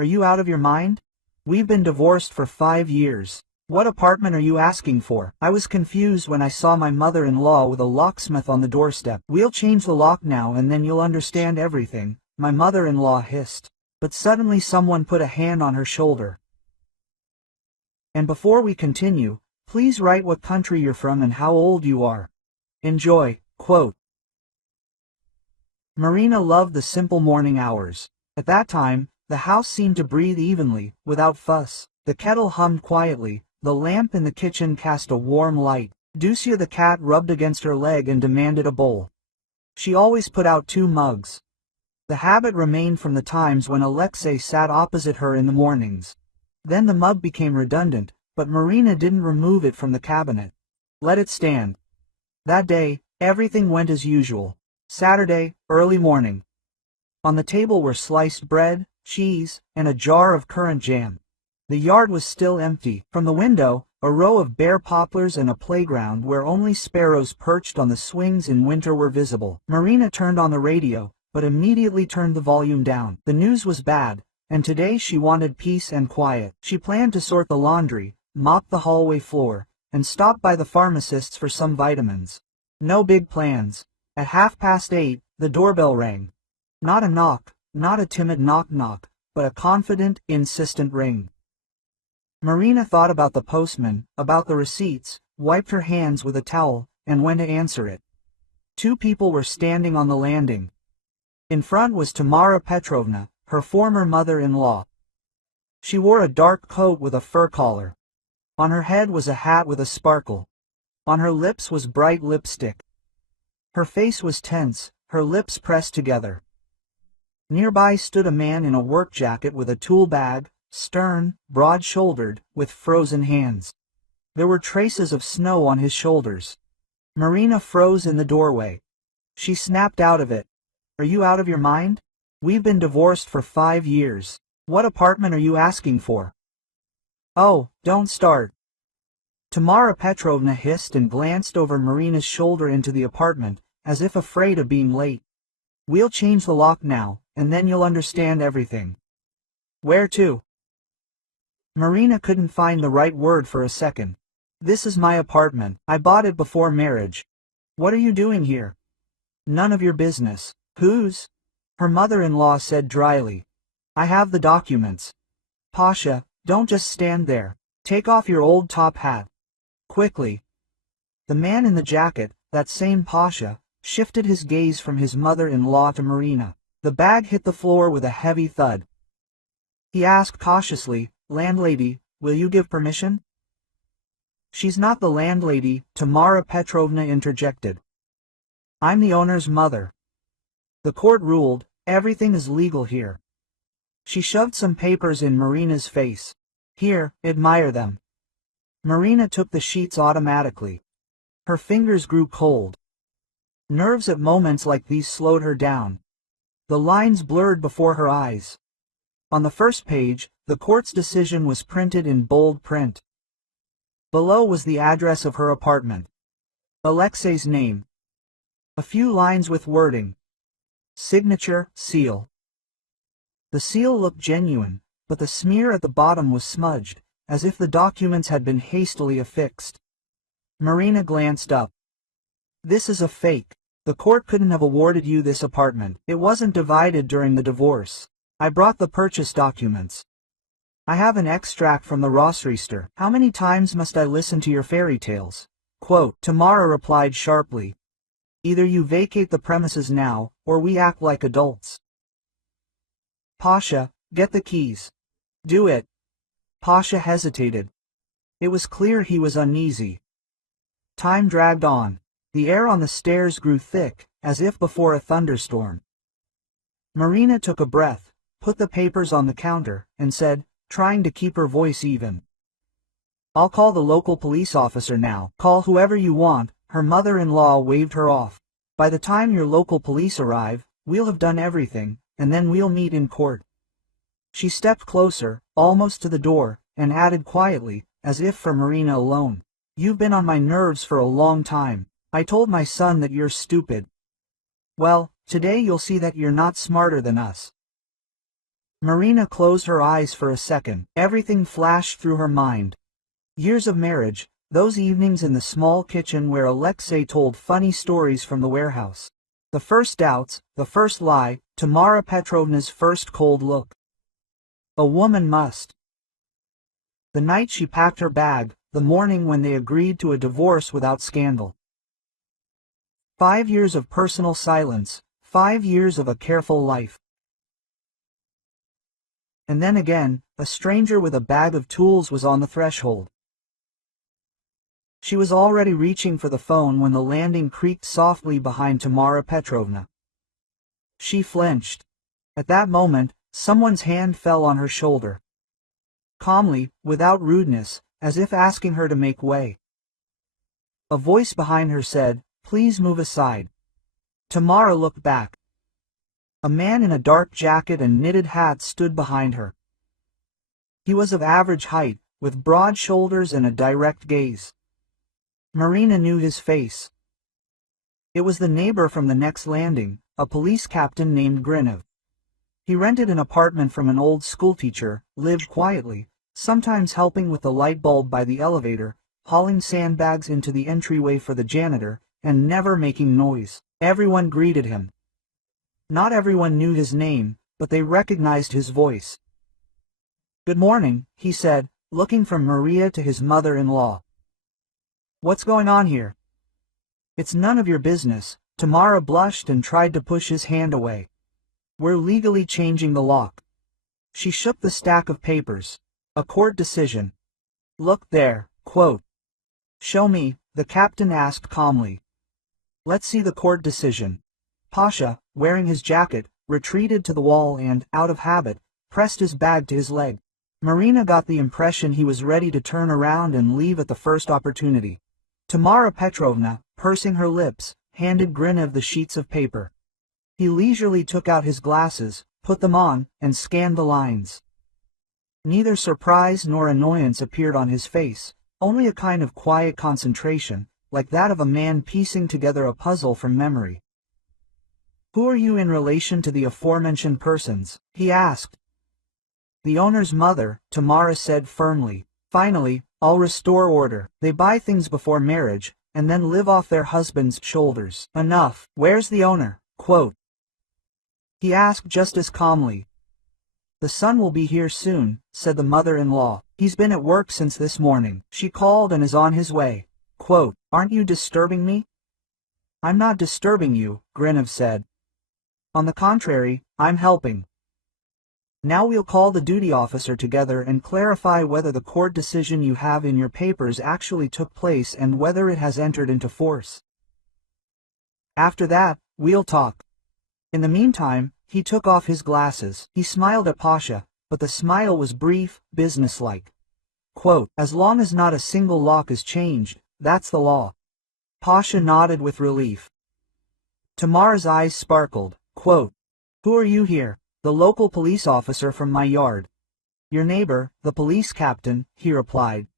Are you out of your mind? We've been divorced for 5 years. What apartment are you asking for? I was confused when I saw my mother-in-law with a locksmith on the doorstep. We'll change the lock now and then you'll understand everything, my mother-in-law hissed. But suddenly someone put a hand on her shoulder. And before we continue, please write what country you're from and how old you are. Enjoy, quote. Marina loved the simple morning hours. At that time, the house seemed to breathe evenly, without fuss. The kettle hummed quietly, the lamp in the kitchen cast a warm light. Ducia the cat rubbed against her leg and demanded a bowl. She always put out 2 mugs. The habit remained from the times when Alexei sat opposite her in the mornings. Then the mug became redundant, but Marina didn't remove it from the cabinet. Let it stand. That day, everything went as usual. Saturday, early morning. On the table were sliced bread, cheese, and a jar of currant jam. The yard was still empty. From the window, a row of bare poplars and a playground where only sparrows perched on the swings in winter were visible. Marina turned on the radio, but immediately turned the volume down. The news was bad, and today she wanted peace and quiet. She planned to sort the laundry, mop the hallway floor, and stop by the pharmacist's for some vitamins. No big plans. At 8:30, the doorbell rang. Not a knock, not a timid knock-knock, but a confident, insistent ring. Marina thought about the postman, about the receipts, wiped her hands with a towel, and went to answer it. 2 people were standing on the landing. In front was Tamara Petrovna, her former mother-in-law. She wore a dark coat with a fur collar. On her head was a hat with a sparkle. On her lips was bright lipstick. Her face was tense, her lips pressed together. Nearby stood a man in a work jacket with a tool bag, stern, broad-shouldered, with frozen hands. There were traces of snow on his shoulders. Marina froze in the doorway. She snapped out of it. Are you out of your mind? We've been divorced for 5 years. What apartment are you asking for? Oh, don't start. Tamara Petrovna hissed and glanced over Marina's shoulder into the apartment, as if afraid of being late. We'll change the lock now, and then you'll understand everything. Where to? Marina couldn't find the right word for a second. This is my apartment. I bought it before marriage. What are you doing here? None of your business. Whose? Her mother-in-law said dryly. I have the documents. Pasha, don't just stand there. Take off your old top hat. Quickly. The man in the jacket, that same Pasha, shifted his gaze from his mother-in-law to Marina. The bag hit the floor with a heavy thud. He asked cautiously, Landlady, will you give permission? She's not the landlady, Tamara Petrovna interjected. I'm the owner's mother. The court ruled, everything is legal here. She shoved some papers in Marina's face. Here, admire them. Marina took the sheets automatically. Her fingers grew cold. Nerves at moments like these slowed her down. The lines blurred before her eyes. On the first page, the court's decision was printed in bold print. Below was the address of her apartment. Alexei's name. A few lines with wording. Signature, seal. The seal looked genuine, but the smear at the bottom was smudged, as if the documents had been hastily affixed. Marina glanced up. This is a fake. The court couldn't have awarded you this apartment. It wasn't divided during the divorce. I brought the purchase documents. I have an extract from the Rossregister. How many times must I listen to your fairy tales? Quote, Tamara replied sharply. Either you vacate the premises now, or we act like adults. Pasha, get the keys. Do it. Pasha hesitated. It was clear he was uneasy. Time dragged on. The air on the stairs grew thick, as if before a thunderstorm. Marina took a breath, put the papers on the counter, and said, trying to keep her voice even. I'll call the local police officer now. Call whoever you want. Her mother-in-law waved her off. By the time your local police arrive, we'll have done everything, and then we'll meet in court. She stepped closer, almost to the door, and added quietly, as if for Marina alone. You've been on my nerves for a long time. I told my son that you're stupid. Well, today you'll see that you're not smarter than us. Marina closed her eyes for a second. Everything flashed through her mind. Years of marriage, those evenings in the small kitchen where Alexei told funny stories from the warehouse. The first doubts, the first lie, Tamara Petrovna's first cold look. A woman must. The night she packed her bag, the morning when they agreed to a divorce without scandal. 5 years of personal silence, 5 years of a careful life. And then again, a stranger with a bag of tools was on the threshold. She was already reaching for the phone when the landing creaked softly behind Tamara Petrovna. She flinched. At that moment, someone's hand fell on her shoulder. Calmly, without rudeness, as if asking her to make way. A voice behind her said, "Please move aside." Tamara looked back. A man in a dark jacket and knitted hat stood behind her. He was of average height, with broad shoulders and a direct gaze. Marina knew his face. It was the neighbor from the next landing, a police captain named Grinev. He rented an apartment from an old schoolteacher, lived quietly, sometimes helping with the light bulb by the elevator, hauling sandbags into the entryway for the janitor, and never making noise. Everyone greeted him. Not everyone knew his name, but they recognized his voice. "Good morning," he said, looking from Maria to his mother-in-law. "What's going on here?" "It's none of your business." Tamara blushed and tried to push his hand away. "We're legally changing the lock." She shook the stack of papers. "A court decision." "Look there." Quote. "Show me," the captain asked calmly. "Let's see the court decision." Pasha, wearing his jacket, retreated to the wall and, out of habit, pressed his bag to his leg. Marina got the impression he was ready to turn around and leave at the first opportunity. Tamara Petrovna, pursing her lips, handed Grinev the sheets of paper. He leisurely took out his glasses, put them on, and scanned the lines. Neither surprise nor annoyance appeared on his face, only a kind of quiet concentration, like that of a man piecing together a puzzle from memory. "Who are you in relation to the aforementioned persons?" he asked. "The owner's mother," Tamara said firmly. "Finally, I'll restore order. They buy things before marriage, and then live off their husband's shoulders." "Enough. Where's the owner?" Quote. He asked just as calmly. "The son will be here soon," said the mother-in-law. "He's been at work since this morning. She called and is on his way." Quote. "Aren't you disturbing me?" "I'm not disturbing you," Grinev said. "On the contrary, I'm helping. Now we'll call the duty officer together and clarify whether the court decision you have in your papers actually took place and whether it has entered into force. After that, we'll talk." In the meantime, he took off his glasses. He smiled at Pasha, but the smile was brief, businesslike. Quote, "As long as not a single lock is changed, that's the law." Pasha nodded with relief. Tamara's eyes sparkled. Quote, "Who are you here?" "The local police officer from my yard." "Your neighbor, the police captain," he replied.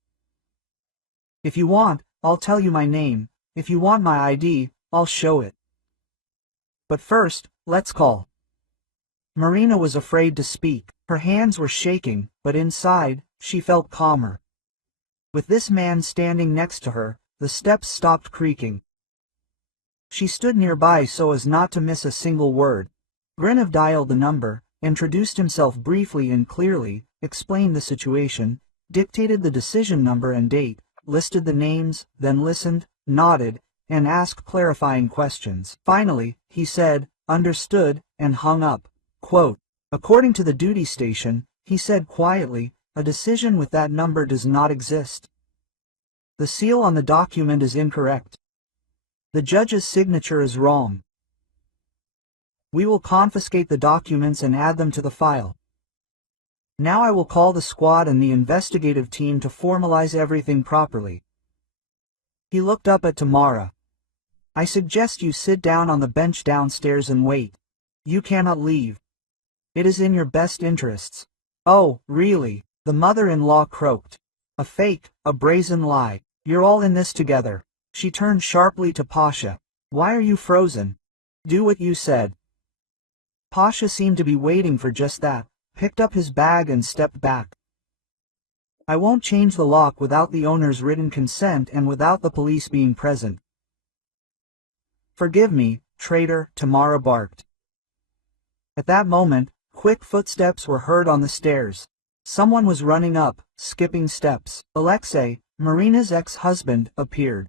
"If you want, I'll tell you my name. If you want my ID, I'll show it. But first, let's call." Marina was afraid to speak. Her hands were shaking, but inside, she felt calmer. With this man standing next to her, the steps stopped creaking. She stood nearby so as not to miss a single word. Grinev dialed the number, introduced himself briefly and clearly, explained the situation, dictated the decision number and date, listed the names, then listened, nodded, and asked clarifying questions. Finally, he said, "Understood," and hung up. Quote, "According to the duty station," he said quietly, "a decision with that number does not exist. The seal on the document is incorrect. The judge's signature is wrong. We will confiscate the documents and add them to the file. Now I will call the squad and the investigative team to formalize everything properly." He looked up at Tamara. "I suggest you sit down on the bench downstairs and wait. You cannot leave. It is in your best interests." "Oh, really?" the mother-in-law croaked. "A fake, a brazen lie. You're all in this together." She turned sharply to Pasha. "Why are you frozen? Do what you said." Pasha seemed to be waiting for just that. picked up his bag and stepped back. I won't change the lock without the owner's written consent and without the police being present. Forgive me, traitor, Tamara barked. At that moment, quick footsteps were heard on the stairs. Someone was running up, skipping steps. Alexei, Marina's ex-husband, appeared.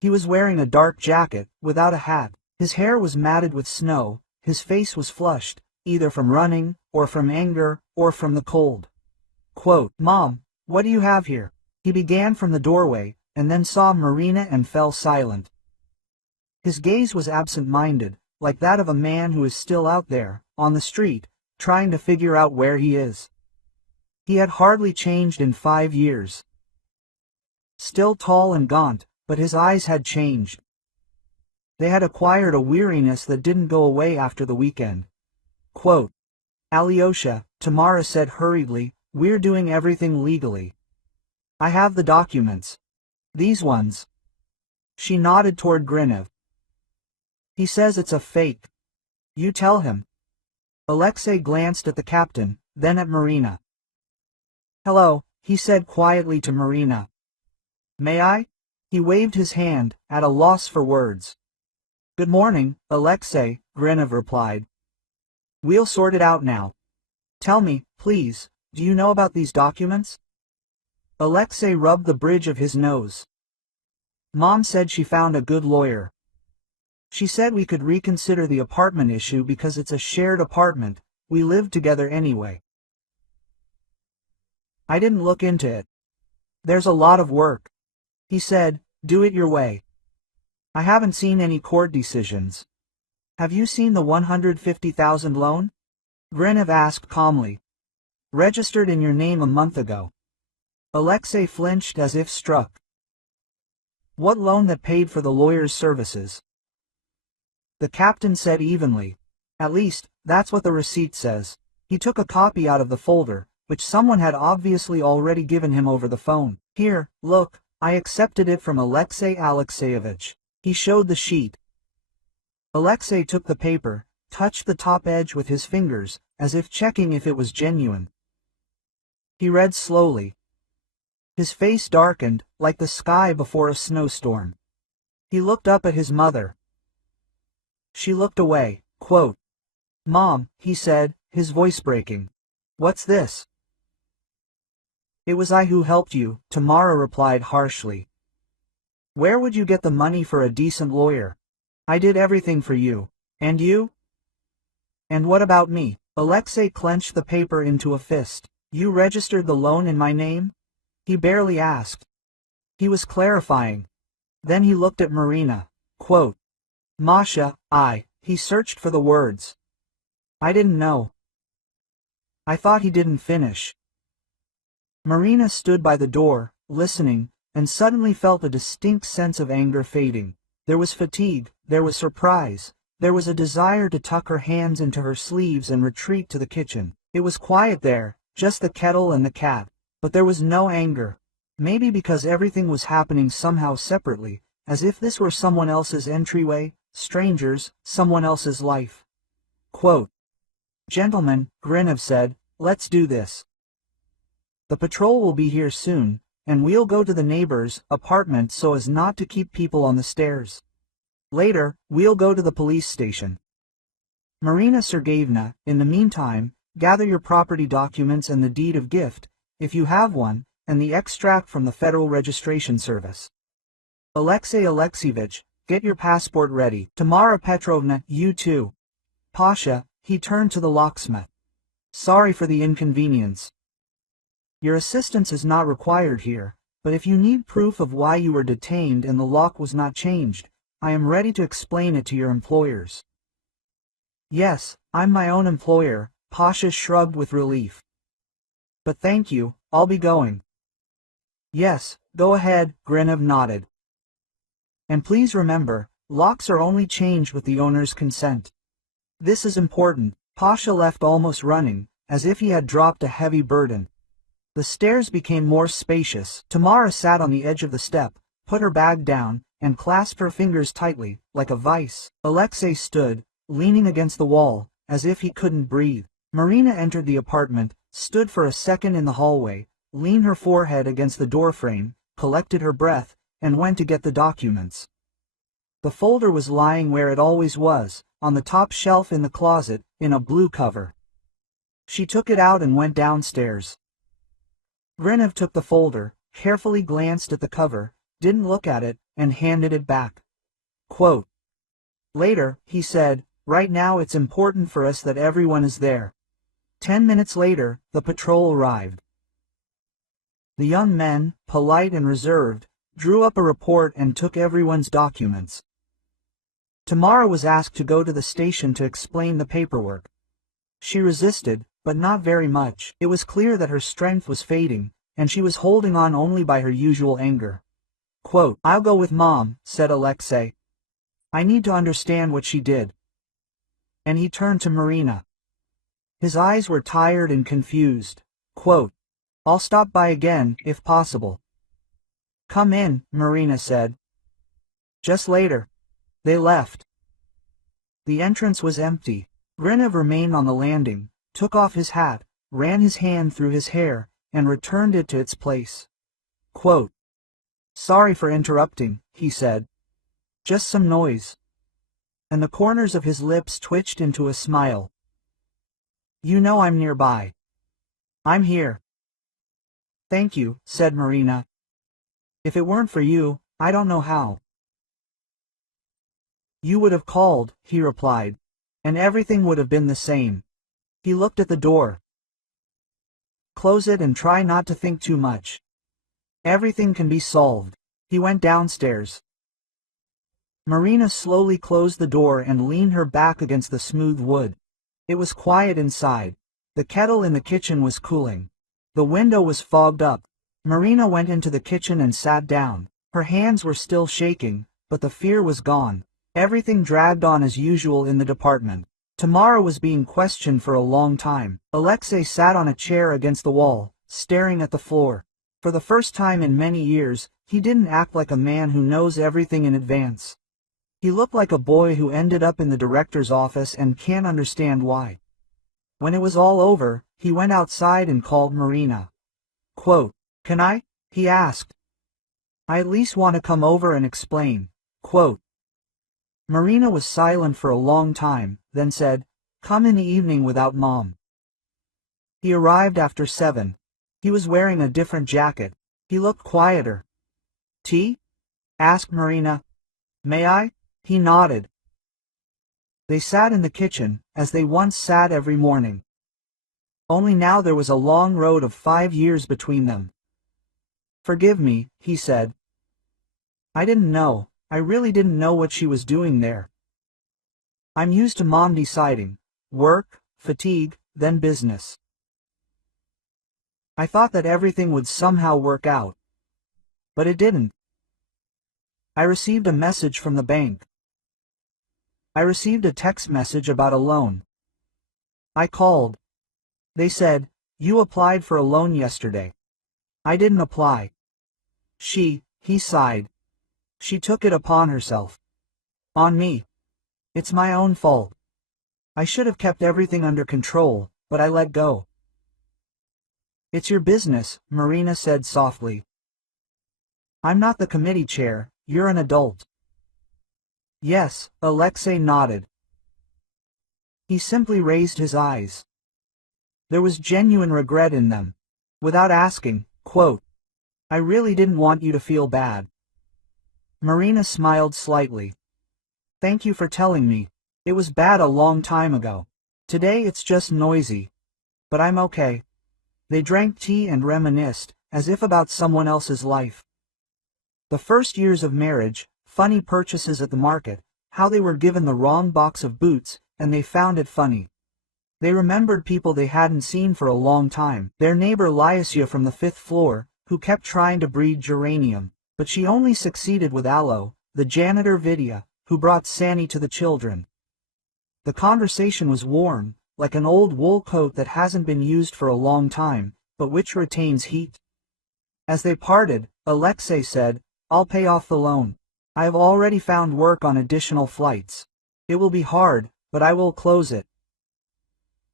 He was wearing a dark jacket, without a hat. His hair was matted with snow, his face was flushed, either from running, or from anger, or from the cold. Quote, "Mom, what do you have here?" He began from the doorway, and then saw Marina and fell silent. His gaze was absent-minded, like that of a man who is still out there, on the street, trying to figure out where he is. He had hardly changed in 5 years. Still tall and gaunt, but his eyes had changed. They had acquired a weariness that didn't go away after the weekend. Quote, "Alyosha," Tamara said hurriedly, "we're doing everything legally. I have the documents. These ones." She nodded toward Grinev. "He says it's a fake. You tell him." Alexei glanced at the captain, then at Marina. "Hello," he said quietly to Marina. "May I?" He waved his hand, at a loss for words. "Good morning, Alexei," Grinev replied. "We'll sort it out now. Tell me, please, do you know about these documents?" Alexei rubbed the bridge of his nose. "Mom said she found a good lawyer. She said we could reconsider the apartment issue because it's a shared apartment, we live together anyway. I didn't look into it. There's a lot of work. He said, do it your way. I haven't seen any court decisions. Have you seen the 150,000 loan?" Grinev asked calmly. "Registered in your name a month ago." Alexei flinched as if struck. "What loan that paid for the lawyer's services?" The captain said evenly. "At least, that's what the receipt says." He took a copy out of the folder, which someone had obviously already given him over the phone. "Here, look, I accepted it from Alexei Alexeyevich." He showed the sheet. Alexei took the paper, touched the top edge with his fingers, as if checking if it was genuine. He read slowly. His face darkened, like the sky before a snowstorm. He looked up at his mother. She looked away. Quote, "Mom," he said, his voice breaking. "What's this?" "It was I who helped you," Tamara replied harshly. "Where would you get the money for a decent lawyer? I did everything for you. And you?" "And what about me?" Alexei clenched the paper into a fist. "You registered the loan in my name?" He barely asked. He was clarifying. Then he looked at Marina. Quote, "Masha, he searched for the words. "I didn't know. I thought he didn't finish." Marina stood by the door, listening, and suddenly felt a distinct sense of anger fading. There was fatigue, there was surprise, there was a desire to tuck her hands into her sleeves and retreat to the kitchen. It was quiet there, just the kettle and the cat, but there was no anger. Maybe because everything was happening somehow separately, as if this were someone else's entryway, strangers, someone else's life. Quote, "Gentlemen," Grinev said, "let's do this. The patrol will be here soon, and we'll go to the neighbor's apartment so as not to keep people on the stairs. Later, we'll go to the police station. Marina Sergeyevna, in the meantime, gather your property documents and the deed of gift, if you have one, and the extract from the Federal Registration Service. Alexei Alexeyevich, get your passport ready. Tamara Petrovna, you too. Pasha," he turned to the locksmith. "Sorry for the inconvenience. Your assistance is not required here, but if you need proof of why you were detained and the lock was not changed, I am ready to explain it to your employers." "Yes, I'm my own employer," Pasha shrugged with relief. "But thank you, I'll be going." "Yes, go ahead," Grinev nodded. "And please remember, locks are only changed with the owner's consent. This is important." Pasha left almost running, as if he had dropped a heavy burden. The stairs became more spacious. Tamara sat on the edge of the step, put her bag down, and clasped her fingers tightly, like a vice. Alexei stood, leaning against the wall, as if he couldn't breathe. Marina entered the apartment, stood for a second in the hallway, leaned her forehead against the doorframe, collected her breath, and went to get the documents. The folder was lying where it always was, on the top shelf in the closet, in a blue cover. She took it out and went downstairs. Renev took the folder, carefully glanced at the cover, didn't look at it, and handed it back. Quote, "Later," he said, "right now it's important for us that everyone is there." 10 minutes later, the patrol arrived. The young men, polite and reserved, drew up a report and took everyone's documents. Tamara was asked to go to the station to explain the paperwork. She resisted, but not very much. It was clear that her strength was fading, and she was holding on only by her usual anger. Quote, "I'll go with Mom," said Alexei. "I need to understand what she did." And he turned to Marina. His eyes were tired and confused. Quote, "I'll stop by again, if possible." "Come in," Marina said. Just later. They left. The entrance was empty. Renev remained on the landing, took off his hat, ran his hand through his hair, and returned it to its place. Quote, "Sorry for interrupting," he said. "Just some noise." And the corners of his lips twitched into a smile. "You know I'm nearby. I'm here." "Thank you," said Marina. "If it weren't for you, I don't know how." "You would have called," he replied, "and everything would have been the same." He looked at the door. "Close it and try not to think too much. Everything can be solved." He went downstairs. Marina slowly closed the door and leaned her back against the smooth wood. It was quiet inside. The kettle in the kitchen was cooling. The window was fogged up. Marina went into the kitchen and sat down. Her hands were still shaking, but the fear was gone. Everything dragged on as usual in the department. Tamara was being questioned for a long time. Alexei sat on a chair against the wall, staring at the floor. For the first time in many years, he didn't act like a man who knows everything in advance. He looked like a boy who ended up in the director's office and can't understand why. When it was all over, he went outside and called Marina. Quote, "Can I?" he asked. "I at least want to come over and explain." Quote. Marina was silent for a long time, then said, "Come in the evening without Mom." He arrived after 7. He was wearing a different jacket. He looked quieter. "Tea?" asked Marina. "May I?" He nodded. They sat in the kitchen, as they once sat every morning. Only now there was a long road of 5 years between them. "Forgive me," he said. "I didn't know. I really didn't know what she was doing there. I'm used to Mom deciding. Work, fatigue, then business. I thought that everything would somehow work out. But it didn't. I received a message from the bank. I received a text message about a loan. I called. They said, 'You applied for a loan yesterday.' I didn't apply. He sighed. She took it upon herself. On me. It's my own fault. I should have kept everything under control, but I let go." "It's your business," Marina said softly. "I'm not the committee chair, you're an adult." "Yes," Alexei nodded. He simply raised his eyes. There was genuine regret in them. Without asking, quote, "I really didn't want you to feel bad." Marina smiled slightly. "Thank you for telling me. It was bad a long time ago. Today it's just noisy. But I'm okay." They drank tea and reminisced, as if about someone else's life. The first years of marriage, funny purchases at the market, how they were given the wrong box of boots, and they found it funny. They remembered people they hadn't seen for a long time, their neighbor Lyasia from the 5th floor, who kept trying to breed geranium, but she only succeeded with aloe, the janitor Vidya, who brought Sani to the children. The conversation was warm, like an old wool coat that hasn't been used for a long time, but which retains heat. As they parted, Alexei said, "I'll pay off the loan. I have already found work on additional flights. It will be hard, but I will close it."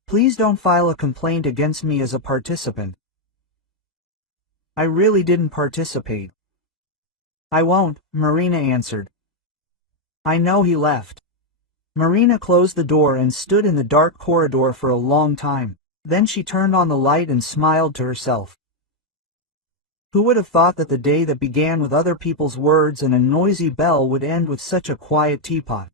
Please don't file a complaint against me as a participant. I really didn't participate. I won't, Marina answered. I know he left. Marina closed the door and stood in the dark corridor for a long time. Then she turned on the light and smiled to herself. Who would have thought that the day that began with other people's words and a noisy bell would end with such a quiet teapot?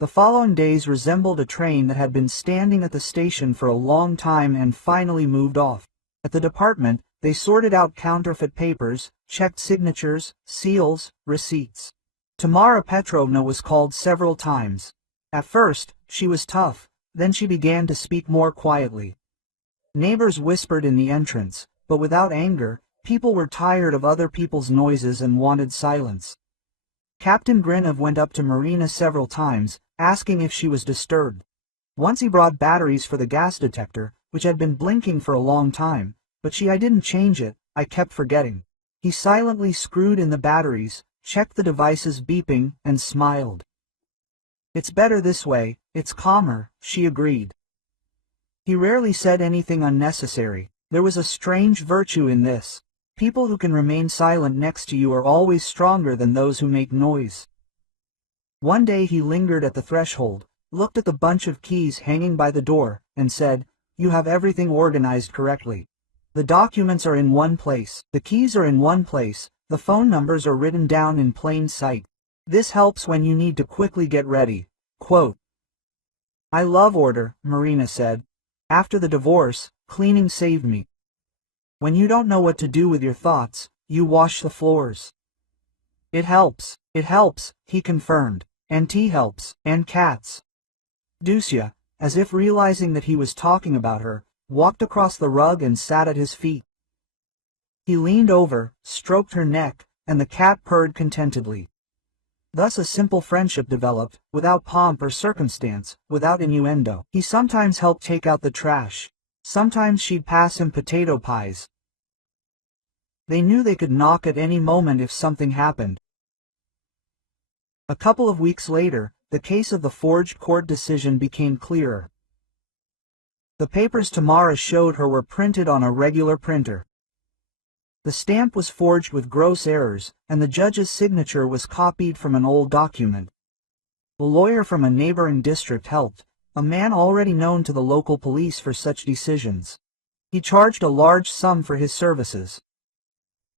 The following days resembled a train that had been standing at the station for a long time and finally moved off. At the department, they sorted out counterfeit papers, checked signatures, seals, receipts. Tamara Petrovna was called several times. At first, she was tough, then she began to speak more quietly. Neighbors whispered in the entrance, but without anger. People were tired of other people's noises and wanted silence. Captain Grinov went up to Marina several times, asking if she was disturbed. Once he brought batteries for the gas detector, which had been blinking for a long time, but I didn't change it, I kept forgetting. He silently screwed in the batteries, checked the devices beeping, and smiled. It's better this way, it's calmer, she agreed. He rarely said anything unnecessary. There was a strange virtue in this. People who can remain silent next to you are always stronger than those who make noise. One day he lingered at the threshold, looked at the bunch of keys hanging by the door, and said, "You have everything organized correctly. The documents are in one place, the keys are in one place, the phone numbers are written down in plain sight. This helps when you need to quickly get ready." Quote. I love order, Marina said. After the divorce, cleaning saved me. When you don't know what to do with your thoughts, you wash the floors. It helps, he confirmed. And tea helps, and cats. Dusia, as if realizing that he was talking about her, walked across the rug and sat at his feet. He leaned over, stroked her neck, and the cat purred contentedly. Thus a simple friendship developed, without pomp or circumstance, without innuendo. He sometimes helped take out the trash. Sometimes she'd pass him potato pies. They knew they could knock at any moment if something happened. A couple of weeks later, the case of the forged court decision became clearer. The papers Tamara showed her were printed on a regular printer. The stamp was forged with gross errors, and the judge's signature was copied from an old document. A lawyer from a neighboring district helped, a man already known to the local police for such decisions. He charged a large sum for his services.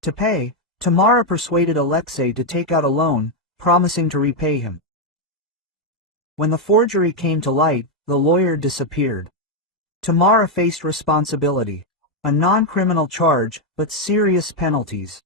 To pay, Tamara persuaded Alexei to take out a loan, promising to repay him. When the forgery came to light, the lawyer disappeared. Tamara faced responsibility. A non-criminal charge, but serious penalties.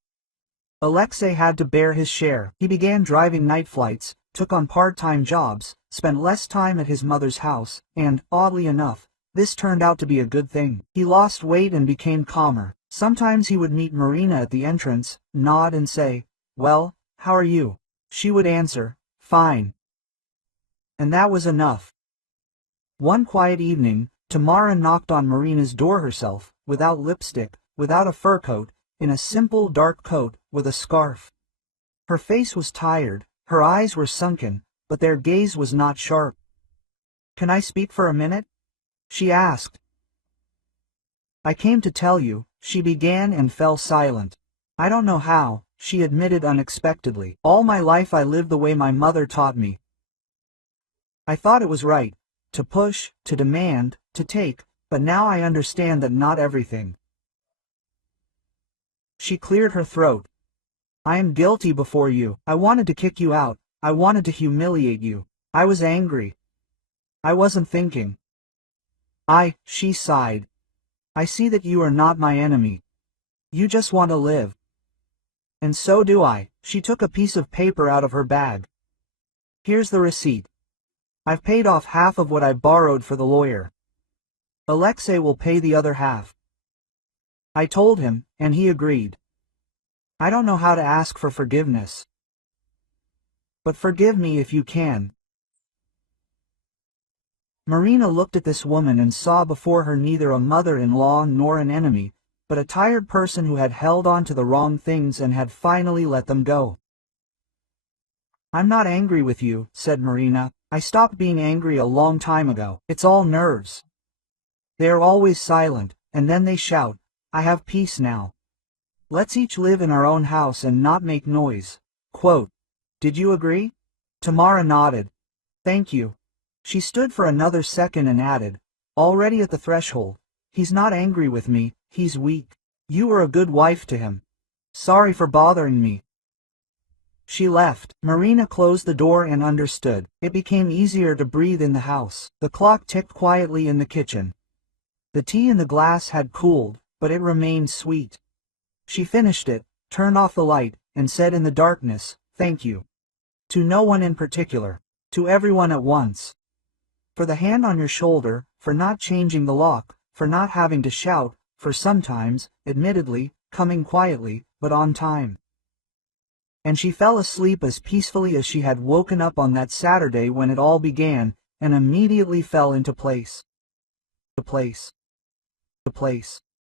Alexei had to bear his share. He began driving night flights, took on part-time jobs, spent less time at his mother's house, and, oddly enough, this turned out to be a good thing. He lost weight and became calmer. Sometimes he would meet Marina at the entrance, nod and say, "Well, how are you?" She would answer, "Fine." And that was enough. One quiet evening, Tamara knocked on Marina's door herself, without lipstick, without a fur coat, in a simple dark coat, with a scarf. Her face was tired, her eyes were sunken, but their gaze was not sharp. "Can I speak for a minute?" she asked. "I came to tell you," she began and fell silent. "I don't know how," she admitted unexpectedly. "All my life I lived the way my mother taught me. I thought it was right, to push, to demand, to take, but now I understand that not everything." She cleared her throat. "I am guilty before you. I wanted to kick you out. I wanted to humiliate you. I was angry. I wasn't thinking. She sighed. I see that you are not my enemy. You just want to live. And so do I." She took a piece of paper out of her bag. "Here's the receipt. I've paid off half of what I borrowed for the lawyer. Alexei will pay the other half." I told him, and he agreed. I don't know how to ask for forgiveness. But forgive me if you can. Marina looked at this woman and saw before her neither a mother-in-law nor an enemy, but a tired person who had held on to the wrong things and had finally let them go. "I'm not angry with you," said Marina. I stopped being angry a long time ago. It's all nerves. They are always silent, and then they shout, I have peace now. Let's each live in our own house and not make noise. Quote, did you agree? Tamara nodded. Thank you. She stood for another second and added, already at the threshold, he's not angry with me, he's weak. You were a good wife to him. Sorry for bothering me. She left. Marina closed the door and understood. It became easier to breathe in the house. The clock ticked quietly in the kitchen. The tea in the glass had cooled, but it remained sweet. She finished it, turned off the light, and said in the darkness, thank you. To no one in particular. To everyone at once. For the hand on your shoulder, for not changing the lock, for not having to shout, for sometimes, admittedly, coming quietly, but on time. And she fell asleep as peacefully as she had woken up on that Saturday when it all began, and immediately fell into place. The place.